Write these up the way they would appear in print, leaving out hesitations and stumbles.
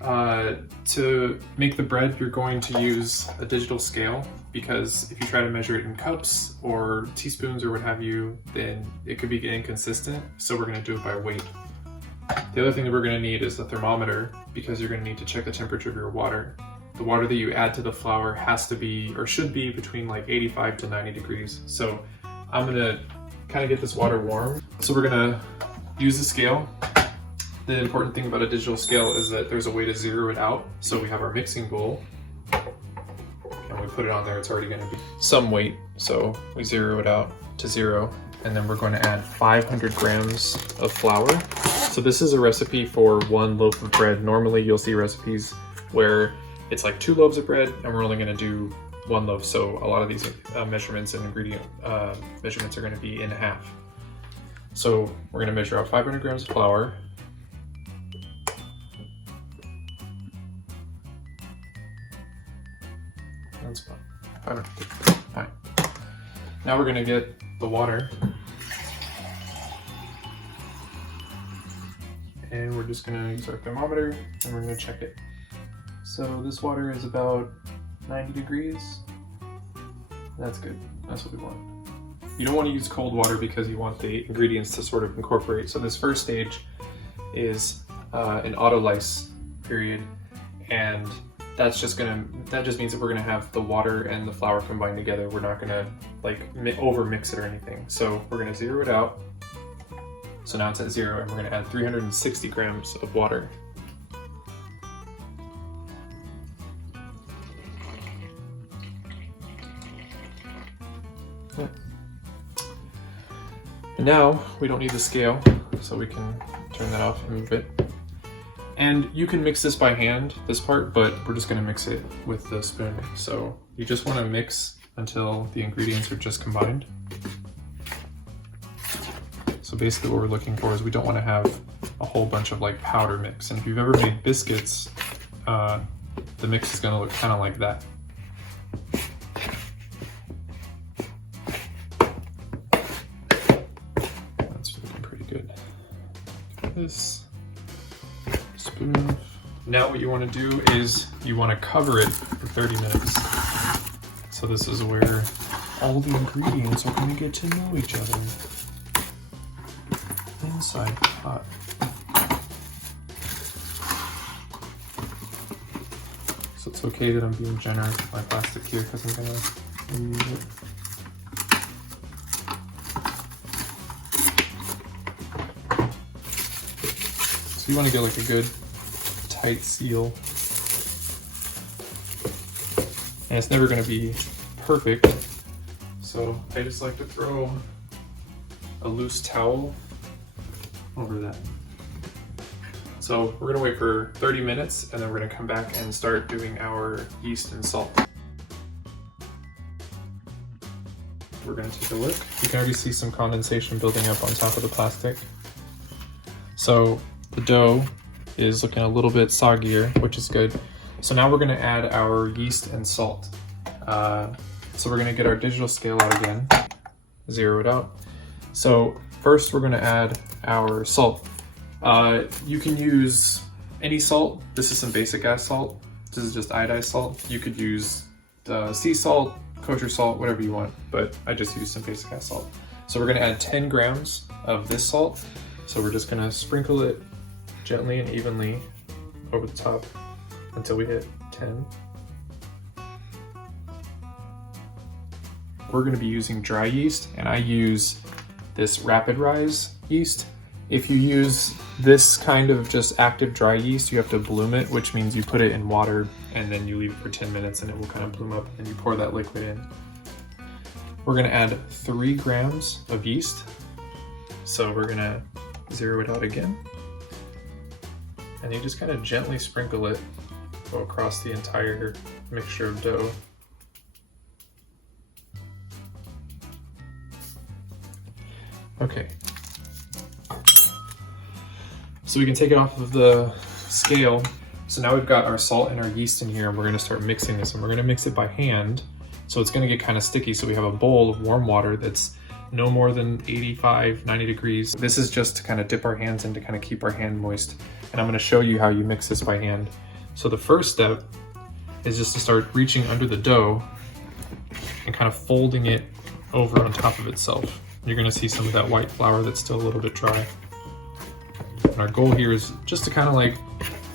To make the bread, you're going to use a digital scale, because if you try to measure it in cups or teaspoons or what have you, then it could be inconsistent. So we're going to do it by weight. The other thing that we're going to need is a thermometer, because you're going to need to check the temperature of your water. The water that you add to the flour has to be, or should be, between like 85 to 90 degrees. So I'm going to kind of get this water warm. So we're going to use the scale. The important thing about a digital scale is that there's a way to zero it out. So we have our mixing bowl, and we put it on there. It's already going to be some weight. So we zero it out to 0. And then we're going to add 500 grams of flour. So this is a recipe for 1 loaf of bread. Normally you'll see recipes where it's like 2 loaves of bread and we're only going to do 1 loaf. So a lot of these measurements and ingredient measurements are going to be in half. So we're going to measure out 500 grams of flour. That's fine. Fine. Now we're going to get the water. And we're just going to use our thermometer and we're going to check it. So this water is about 90 degrees. That's good. That's what we want. You don't want to use cold water because you want the ingredients to sort of incorporate. So this first stage is an autolyse period, and that just means that we're gonna have the water and the flour combined together. We're not gonna like over mix it or anything. So we're gonna zero it out. So now it's at 0, and we're gonna add 360 grams of water. And now we don't need the scale, so we can turn that off and move it. And you can mix this by hand, this part, but we're just gonna mix it with the spoon. So you just wanna mix until the ingredients are just combined. So basically what we're looking for is we don't wanna have a whole bunch of like powder mix. And if you've ever made biscuits, the mix is gonna look kind of like that. That's looking pretty good. This spoon. Now what you want to do is you want to cover it for 30 minutes. So this is where all the ingredients are going to get to know each other inside the pot. So it's okay that I'm being generous with my plastic here because I'm going to reuse it. So you want to get like a good tight seal. And it's never going to be perfect. So I just like to throw a loose towel over that. So we're going to wait for 30 minutes and then we're going to come back and start doing our yeast and salt. We're going to take a look. You can already see some condensation building up on top of the plastic. So the dough is looking a little bit soggier, which is good. So now we're going to add our yeast and salt. So we're going to get our digital scale out again, zero it out. So first we're going to add our salt. You can use any salt. This is some basic ass salt. This is just iodized salt. You could use sea salt, kosher salt, whatever you want, but I just use some basic ass salt. So we're going to add 10 grams of this salt. So we're just going to sprinkle it gently and evenly over the top until we hit 10. We're going to be using dry yeast, and I use this rapid rise yeast. If you use this kind of just active dry yeast, you have to bloom it, which means you put it in water and then you leave it for 10 minutes and it will kind of bloom up and you pour that liquid in. We're going to add 3 grams of yeast. So we're going to zero it out again. And you just kind of gently sprinkle it across the entire mixture of dough. Okay. So we can take it off of the scale. So now we've got our salt and our yeast in here, and we're gonna start mixing this, and we're gonna mix it by hand. So it's gonna get kind of sticky. So we have a bowl of warm water that's no more than 85, 90 degrees. This is just to kind of dip our hands in to kind of keep our hand moist. And I'm gonna show you how you mix this by hand. So the first step is just to start reaching under the dough and kind of folding it over on top of itself. You're gonna see some of that white flour that's still a little bit dry. And our goal here is just to kind of like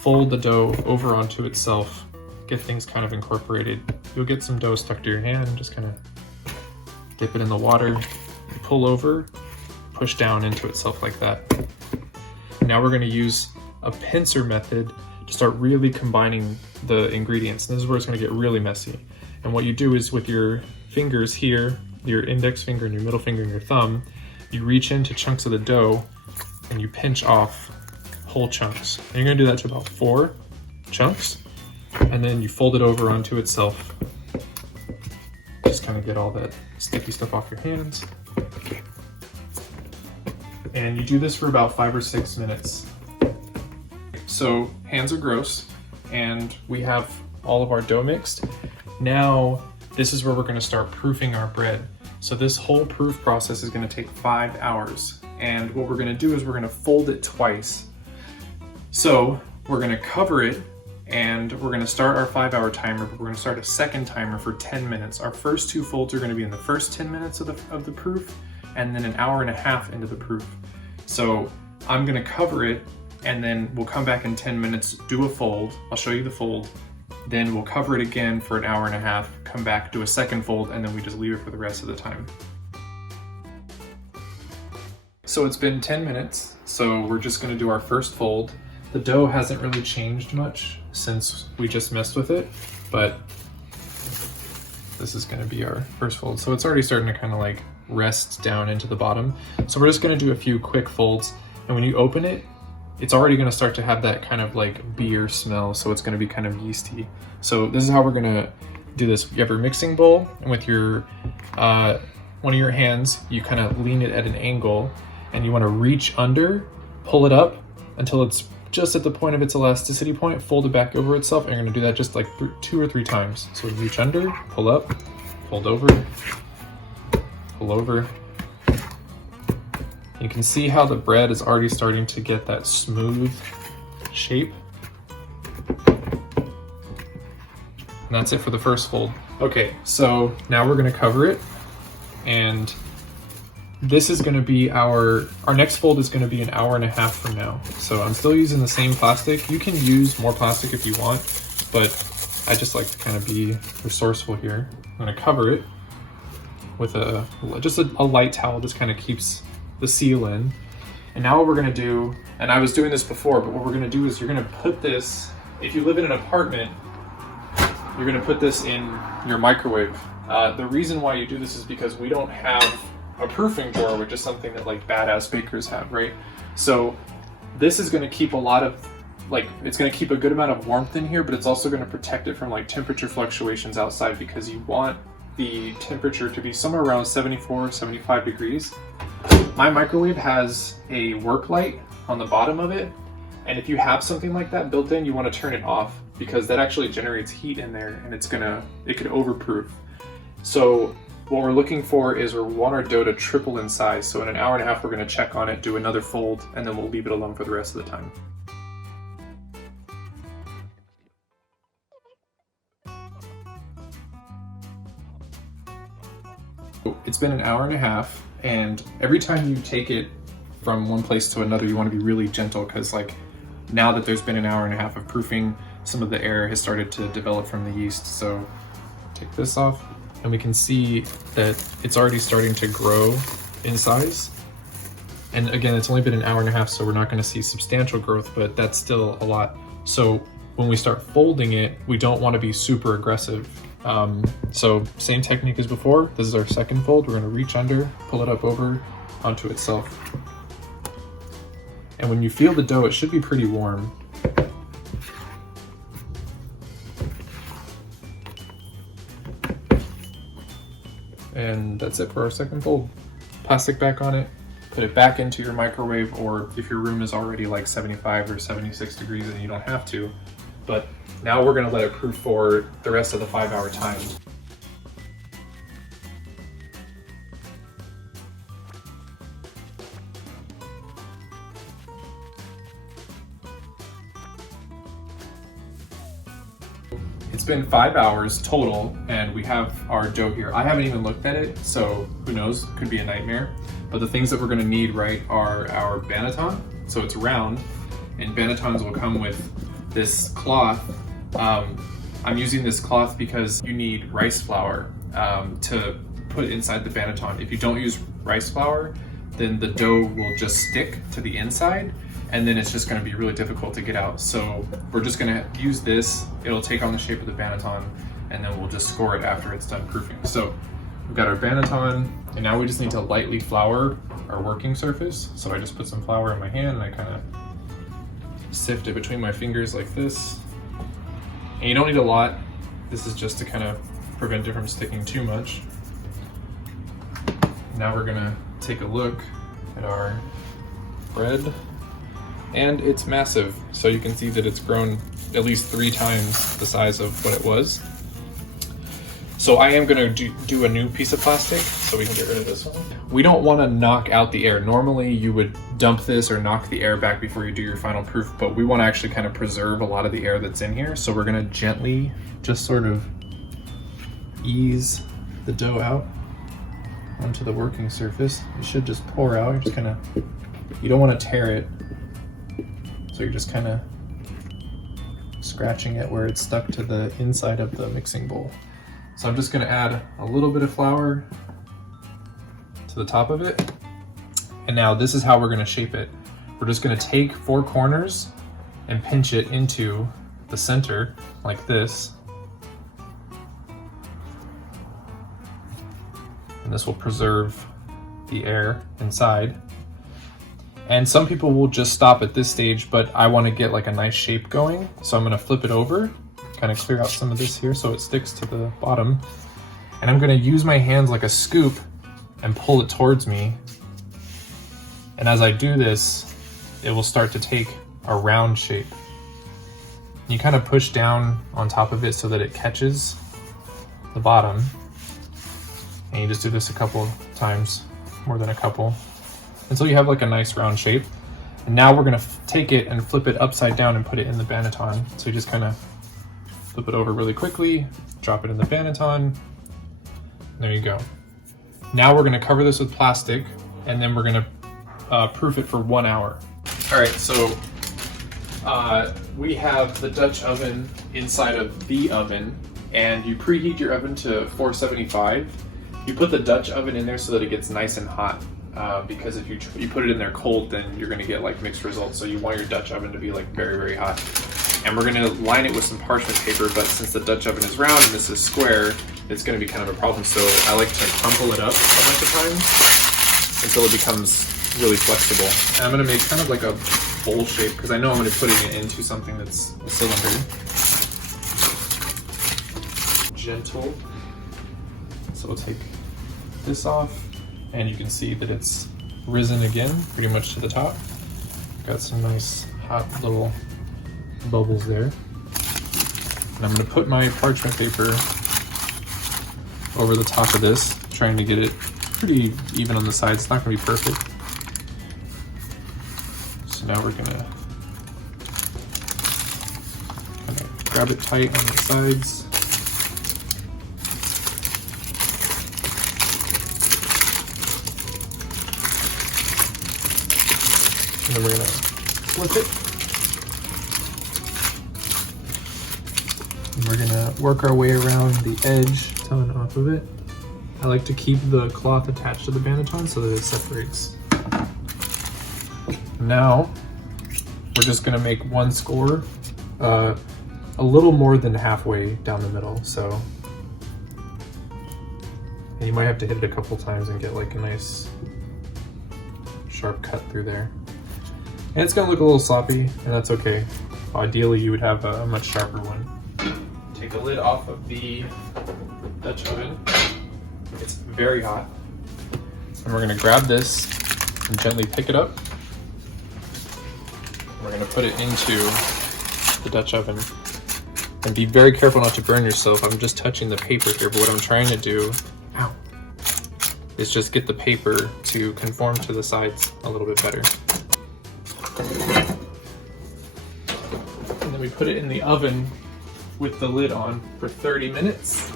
fold the dough over onto itself, get things kind of incorporated. You'll get some dough stuck to your hand, just kind of dip it in the water, pull over, push down into itself like that. Now we're gonna use a pincer method to start really combining the ingredients. And this is where it's gonna get really messy. And what you do is with your fingers here, your index finger and your middle finger and your thumb, you reach into chunks of the dough and you pinch off whole chunks. And you're gonna do that to about 4 chunks. And then you fold it over onto itself. Just kind of get all that sticky stuff off your hands. And you do this for about 5 or 6 minutes. So hands are gross, and we have all of our dough mixed. Now, this is where we're gonna start proofing our bread. So this whole proof process is gonna take 5 hours. And what we're gonna do is we're gonna fold it twice. So we're gonna cover it, and we're gonna start our 5-hour timer, but we're gonna start a second timer for 10 minutes. Our first 2 folds are gonna be in the first 10 minutes of the proof, and then an hour and a half into the proof. So I'm gonna cover it, and then we'll come back in 10 minutes, do a fold. I'll show you the fold. Then we'll cover it again for an hour and a half, come back, do a second fold, and then we just leave it for the rest of the time. So it's been 10 minutes, so we're just gonna do our first fold. The dough hasn't really changed much since we just messed with it, but this is gonna be our first fold. So it's already starting to kind of like rest down into the bottom. So we're just gonna do a few quick folds, and when you open it, it's already gonna start to have that kind of like beer smell, so it's gonna be kind of yeasty. So this is how we're gonna do this. You have your mixing bowl, and with your one of your hands, you kind of lean it at an angle, and you wanna reach under, pull it up until it's just at the point of its elasticity point, fold it back over itself, and you're gonna do that just like 2 or 3 times. So reach under, pull up, fold over, pull over. You can see how the bread is already starting to get that smooth shape. And that's it for the first fold. Okay, so now we're gonna cover it, and this is gonna be our next fold is gonna be an hour and a half from now. So I'm still using the same plastic. You can use more plastic if you want, but I just like to kind of be resourceful here. I'm gonna cover it with just a light towel, just kind of keeps the seal in. And now what we're gonna do, and I was doing this before, but what we're gonna do is you're gonna put this, if you live in an apartment, you're gonna put this in your microwave. The reason why you do this is because we don't have a proofing drawer, which is something that like badass bakers have, right? So this is gonna keep a lot of, like, it's gonna keep a good amount of warmth in here, but it's also gonna protect it from like temperature fluctuations outside, because you want the temperature to be somewhere around 74, 75 degrees. My microwave has a work light on the bottom of it, and if you have something like that built in, you want to turn it off, because that actually generates heat in there, and it could overproof. So what we're looking for is we want our dough to triple in size. So in an hour and a half, we're going to check on it, do another fold, and then we'll leave it alone for the rest of the time. It's been an hour and a half, and every time you take it from one place to another, you want to be really gentle, because like now that there's been an hour and a half of proofing, some of the air has started to develop from the yeast. So take this off, and we can see that it's already starting to grow in size. And again, it's only been an hour and a half, so we're not going to see substantial growth, but that's still a lot. So when we start folding it, we don't want to be super aggressive. So same technique as before. This is our second fold. We're going to reach under, pull it up over onto itself. And when you feel the dough, it should be pretty warm. And that's it for our second fold. Plastic back on it, put it back into your microwave, or if your room is already like 75 or 76 degrees, then you don't have to. But now we're gonna let it proof for the rest of the 5-hour time. been 5 hours total and we have our dough here. I haven't even looked at it, so who knows, could be a nightmare. But the things that we're gonna need, right, are our banneton. So it's round, and bannetons will come with this cloth. I'm using this cloth because you need rice flour to put inside the banneton. If you don't use rice flour, then the dough will just stick to the inside, and then it's just gonna be really difficult to get out. So we're just gonna use this. It'll take on the shape of the banneton, and then we'll just score it after it's done proofing. So we've got our banneton, and now we just need to lightly flour our working surface. So I just put some flour in my hand, and I kind of sift it between my fingers like this. And you don't need a lot. This is just to kind of prevent it from sticking too much. Now we're gonna take a look at our bread, and it's massive. So you can see that it's grown at least 3 times the size of what it was. So I am gonna do a new piece of plastic so we can get rid of this one. We don't wanna knock out the air. Normally you would dump this or knock the air back before you do your final proof, but we wanna actually kind of preserve a lot of the air that's in here. So we're gonna gently just sort of ease the dough out onto the working surface. It should just pour out. You're just kind of, you don't wanna tear it. So you're just kind of scratching it where it's stuck to the inside of the mixing bowl. So I'm just gonna add a little bit of flour to the top of it. And now this is how we're gonna shape it. We're just gonna take 4 corners and pinch it into the center like this. And this will preserve the air inside. And some people will just stop at this stage, but I wanna get like a nice shape going. So I'm gonna flip it over, kind of clear out some of this here so it sticks to the bottom. And I'm gonna use my hands like a scoop and pull it towards me. And as I do this, it will start to take a round shape. You kind of push down on top of it so that it catches the bottom. And you just do this a couple times, more than a couple, until you have like a nice round shape. And now we're gonna take it and flip it upside down and put it in the banneton. So you just kind of flip it over really quickly, drop it in the banneton. There you go. Now we're gonna cover this with plastic, and then we're gonna proof it for 1 hour. All right, so we have the Dutch oven inside of the oven, and you preheat your oven to 475. You put the Dutch oven in there so that it gets nice and hot, because if you put it in there cold, then you're gonna get like mixed results. So you want your Dutch oven to be like very, very hot. And we're gonna line it with some parchment paper, but since the Dutch oven is round and this is square, it's gonna be kind of a problem. So I like to crumple it up a bunch of times until it becomes really flexible. And I'm gonna make kind of like a bowl shape because I know I'm gonna be putting it into something that's a cylinder. Gentle. So we'll take this off, and you can see that it's risen again pretty much to the top. Got some nice hot little bubbles there. And I'm gonna put my parchment paper over the top of this, trying to get it pretty even on the sides. It's not gonna be perfect. So now we're gonna kind of grab it tight on the sides. And then we're gonna flip it. And we're gonna work our way around the edge on off of it. I like to keep the cloth attached to the banneton so that it separates. Now, we're just gonna make one score a little more than halfway down the middle, so. And you might have to hit it a couple times and get like a nice sharp cut through there. And it's gonna look a little sloppy, and that's okay. Ideally, you would have a much sharper one. Take the lid off of the Dutch oven. It's very hot. And we're gonna grab this and gently pick it up. We're gonna put it into the Dutch oven. And be very careful not to burn yourself. I'm just touching the paper here, but what I'm trying to do is just get the paper to conform to the sides a little bit better. And then we put it in the oven with the lid on for 30 minutes.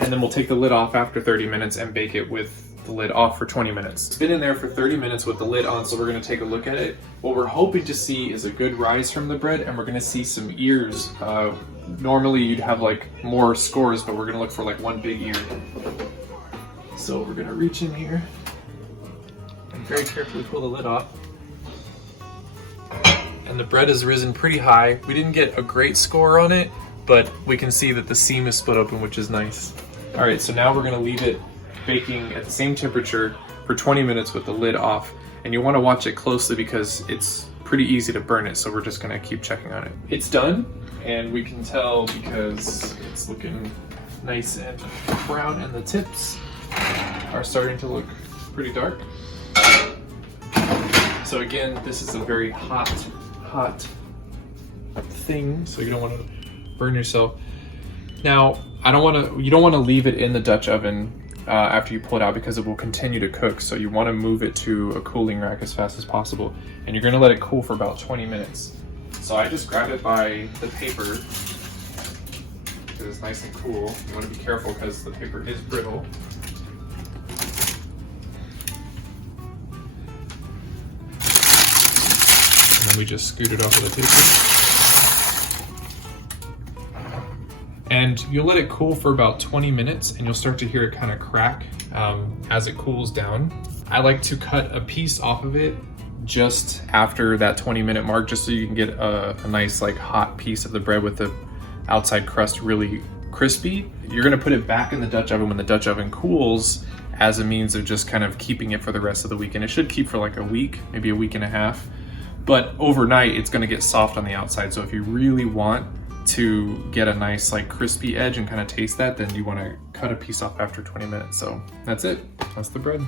And then we'll take the lid off after 30 minutes and bake it with the lid off for 20 minutes. It's been in there for 30 minutes with the lid on, so we're gonna take a look at it. What we're hoping to see is a good rise from the bread, and we're gonna see some ears. Normally you'd have like more scores, but we're gonna look for like one big ear. So we're gonna reach in here and very carefully pull the lid off. And the bread has risen pretty high. We didn't get a great score on it, but we can see that the seam is split open, which is nice. All right, so now we're gonna leave it baking at the same temperature for 20 minutes with the lid off. And you wanna watch it closely because it's pretty easy to burn it, so we're just gonna keep checking on it. It's done, and we can tell because it's looking nice and brown, and the tips are starting to look pretty dark. So again, this is a very hot thing, so you don't want to burn yourself. Now, you don't want to leave it in the Dutch oven after you pull it out because it will continue to cook. So you want to move it to a cooling rack as fast as possible, and you're going to let it cool for about 20 minutes. So I just grab it by the paper because it's nice and cool. You want to be careful because the paper is brittle. And then we just scoot it off with a paper. And you'll let it cool for about 20 minutes and you'll start to hear it kind of crack as it cools down. I like to cut a piece off of it just after that 20-minute mark, just so you can get a nice like hot piece of the bread with the outside crust really crispy. You're gonna put it back in the Dutch oven when the Dutch oven cools as a means of just kind of keeping it for the rest of the week. And it should keep for like a week, maybe a week and a half. But overnight, it's gonna get soft on the outside. So if you really want to get a nice like crispy edge and kind of taste that, then you wanna cut a piece off after 20 minutes. So that's it, that's the bread.